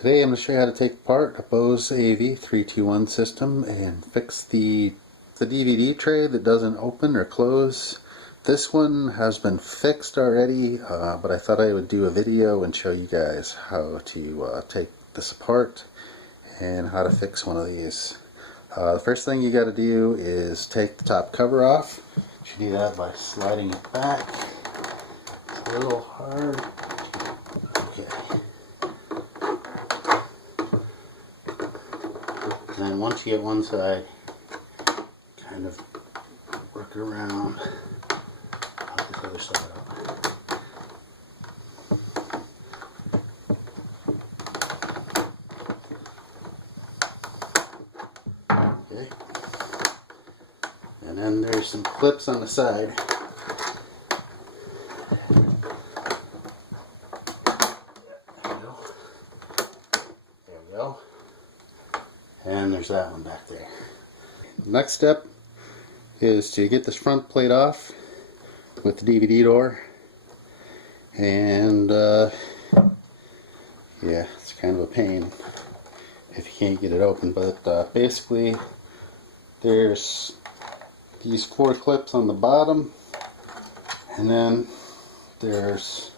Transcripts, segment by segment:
Today I'm going to show you how to take apart a Bose av3-2-1 system and fix the DVD tray that doesn't open or close. This one has been fixed already, but I thought I would do a video and show you guys how to take this apart and how to fix one of these. The first thing you got to do is take the top cover off. You do that by sliding it back. It's a little hard. Okay. And then once you get one side, kind of work around, pop this other side up. Okay. And then there's some clips on the side. There we go. And there's that one back there. Next step is to get this front plate off with the DVD door. And yeah, it's kind of a pain if you can't get it open, but basically there's these 4 clips on the bottom, and then there's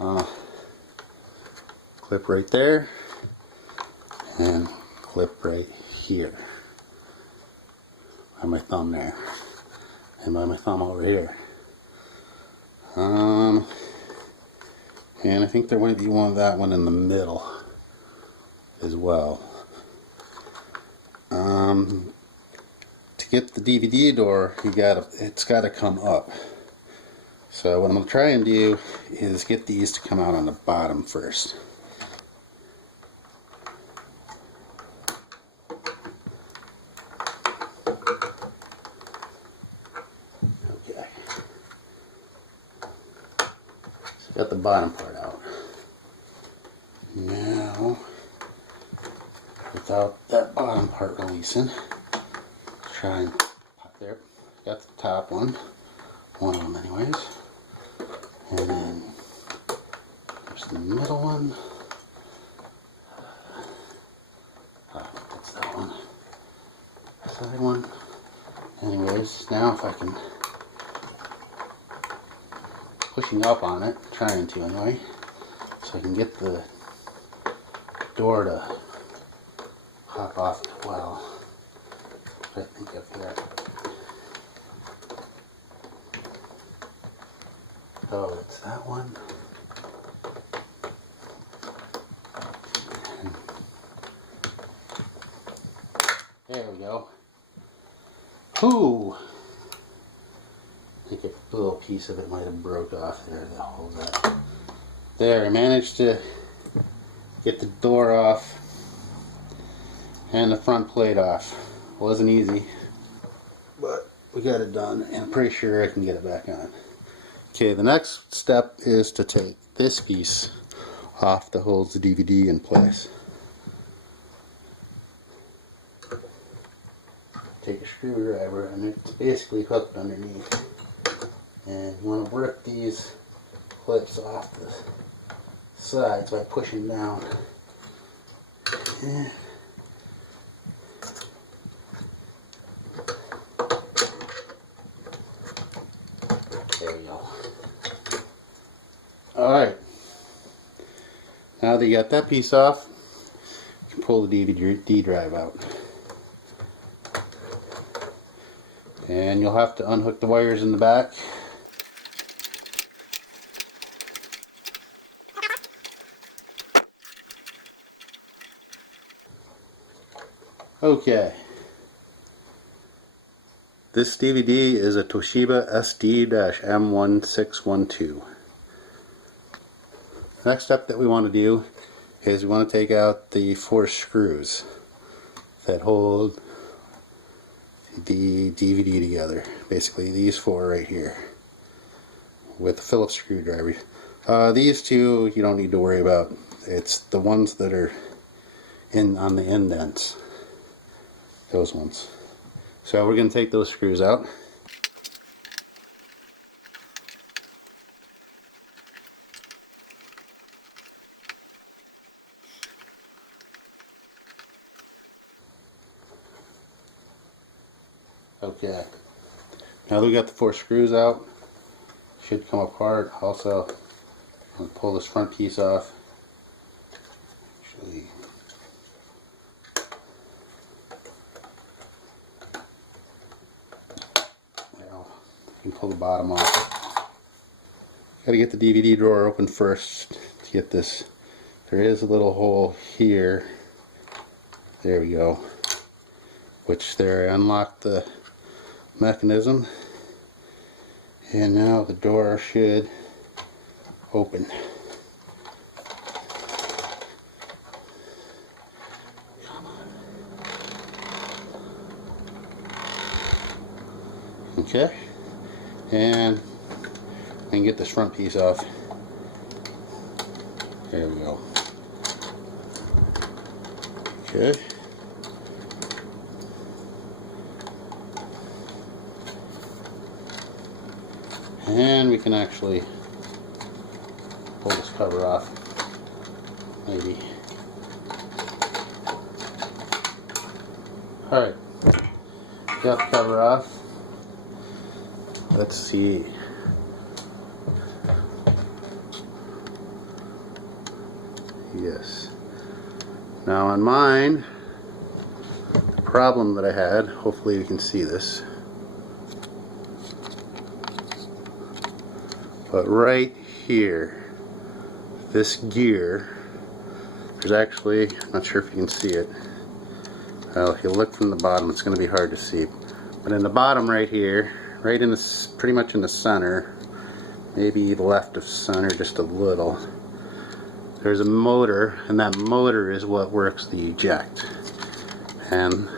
a clip right there and clip right here by my thumb there and by my thumb over here. And I think there might be one of that one in the middle as well. To get the DVD door, it's got to come up. So what I'm going to try and do is get these to come out on the bottom first. Okay. So got the bottom part out. Now, without that bottom part releasing, try and pop there. Got the top one of them anyways, and then there's the middle one. That's that one. Side one. Anyways, now if I can, pushing up on it, trying to anyway, so I can get the door to pop off as well. I think I've got. Oh, it's that one. There we go. Ooh! I think a little piece of it might have broke off there that holds that. There, I managed to get the door off and the front plate off. Wasn't easy, but we got it done, and I'm pretty sure I can get it back on. Okay, the next step is to take this piece off that holds the DVD in place. Take a screwdriver, and it's basically hooked underneath. And you want to work these clips off the sides by pushing down. There we go. Alright. Now that you got that piece off, you can pull the DVD drive out. And you'll have to unhook the wires in the back. Okay. This DVD is a Toshiba SD-M1612. Next step that we want to do is we want to take out the 4 screws that hold the DVD together. Basically these 4 right here with a Phillips screwdriver. These 2 you don't need to worry about. It's the ones that are on the indents. Those ones. So we're going to take those screws out. Okay, now that we got the 4 screws out, should come apart. Also, I'm going to pull this front piece off. Actually, well, you can pull the bottom off. Got to get the DVD drawer open first to get this. There is a little hole here. There we go. Which there, I unlocked the mechanism, and now the door should open. Okay, and I can get this front piece off. There we go. Okay. And we can actually pull this cover off, maybe. Alright, got the cover off. Let's see. Yes. Now on mine, the problem that I had, hopefully you can see this, but right here, this gear, there's actually, not sure if you can see it. Well, if you look from the bottom, it's going to be hard to see. But in the bottom right here, right in this, pretty much in the center, maybe left of center just a little, there's a motor, and that motor is what works the eject. And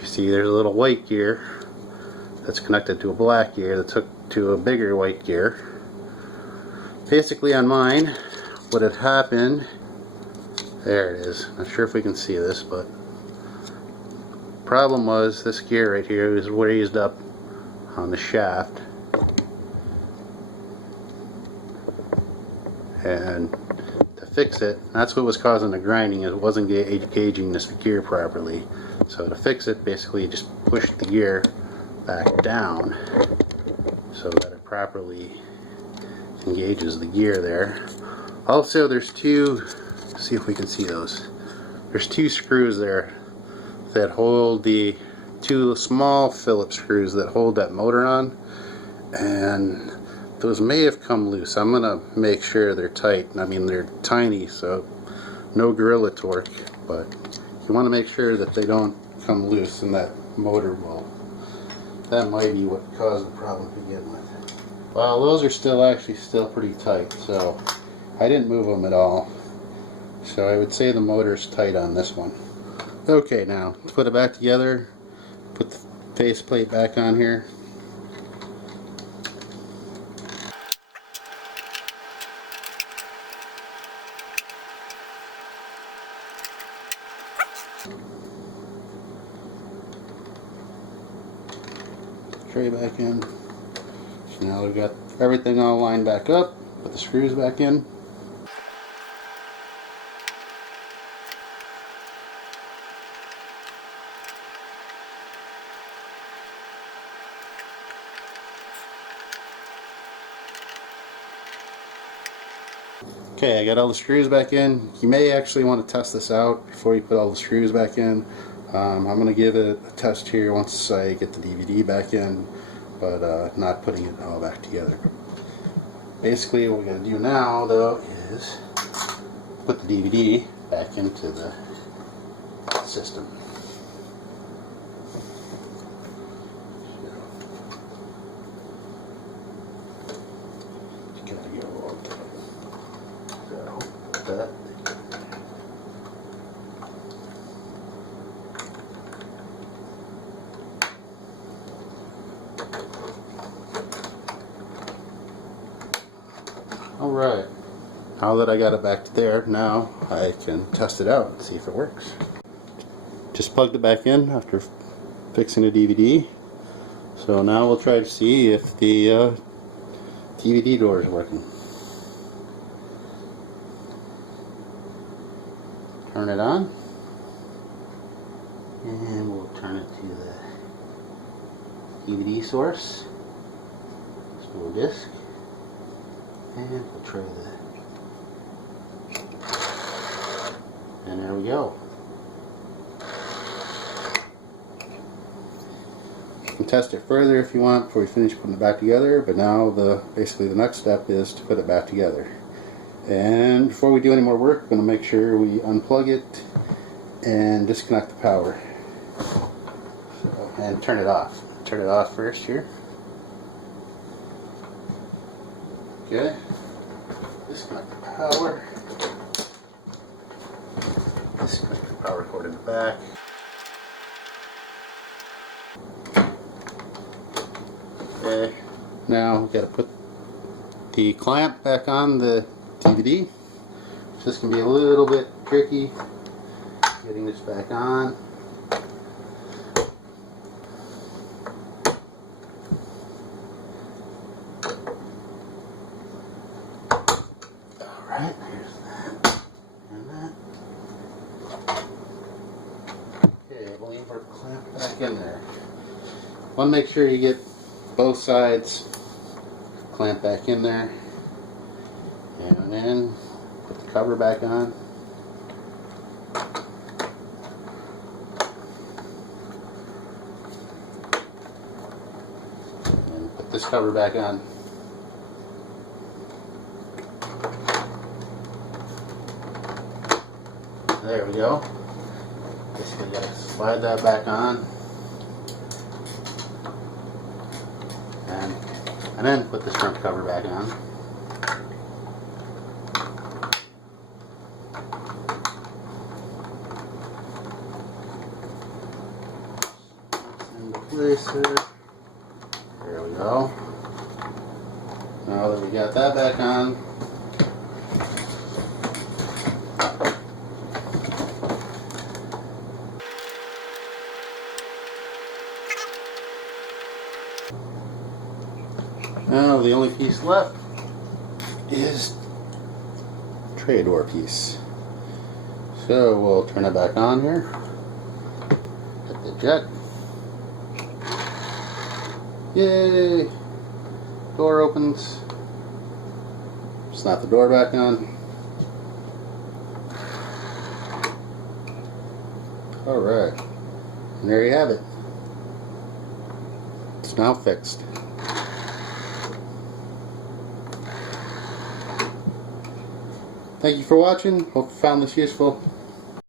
you see there's a little white gear that's connected to a black gear that's hooked to a bigger white gear. Basically on mine, what had happened, there it is, not sure if we can see this, but problem was this gear right here is raised up on the shaft, and to fix it, that's what was causing the grinding, it wasn't gauging this gear properly. So to fix it, basically you just push the gear back down so that it properly engages the gear there. Also there's two, see if we can see those, there's 2 screws there that hold the 2 small Phillips screws that hold that motor on, and those may have come loose. I'm gonna make sure they're tight. I mean, they're tiny, so no gorilla torque, but you want to make sure that they don't come loose, and that motor will, that might be what caused the problem to begin with. Well, those are still pretty tight, so I didn't move them at all. So I would say the motor's tight on this one. Okay, now let's put it back together. Put the faceplate back on here. Tray back in. So now we've got everything all lined back up. Put the screws back in. Okay, I got all the screws back in. You may actually want to test this out before you put all the screws back in. I'm going to give it a test here once I get the DVD back in, but not putting it all back together. Basically what we're going to do now though is put the DVD back into the system. Just gotta go all the way. So that. Alright, now that I got it back to there, now I can test it out and see if it works. Just plugged it back in after fixing the DVD. So now we'll try to see if the DVD door is working. Turn it on, and we'll turn it to the DVD source, spool disc, and we'll try that. And there we go. You can test it further if you want before we finish putting it back together, but now basically the next step is to put it back together. And before we do any more work, we're going to make sure we unplug it and disconnect the power. And turn it off. Turn it off first here. Okay. Disconnect the power. Disconnect the power cord in the back. Okay. Now we've got to put the clamp back on the DVD. This can be a little bit tricky getting this back on. Alright, here's that and that. Okay, we'll leave our clamp back in there. Want to make sure you get both sides, clamp back in there, and then put the cover back on. And put this cover back on. There we go. Just we gotta slide that back on. And then put this front cover back on. Into place here. There we go. Now that we got that back on, now the only piece left is tray door piece. So we'll turn it back on here. Hit the jet. Yay! Door opens. Snap the door back on. Alright. And there you have it. It's now fixed. Thank you for watching. Hope you found this useful.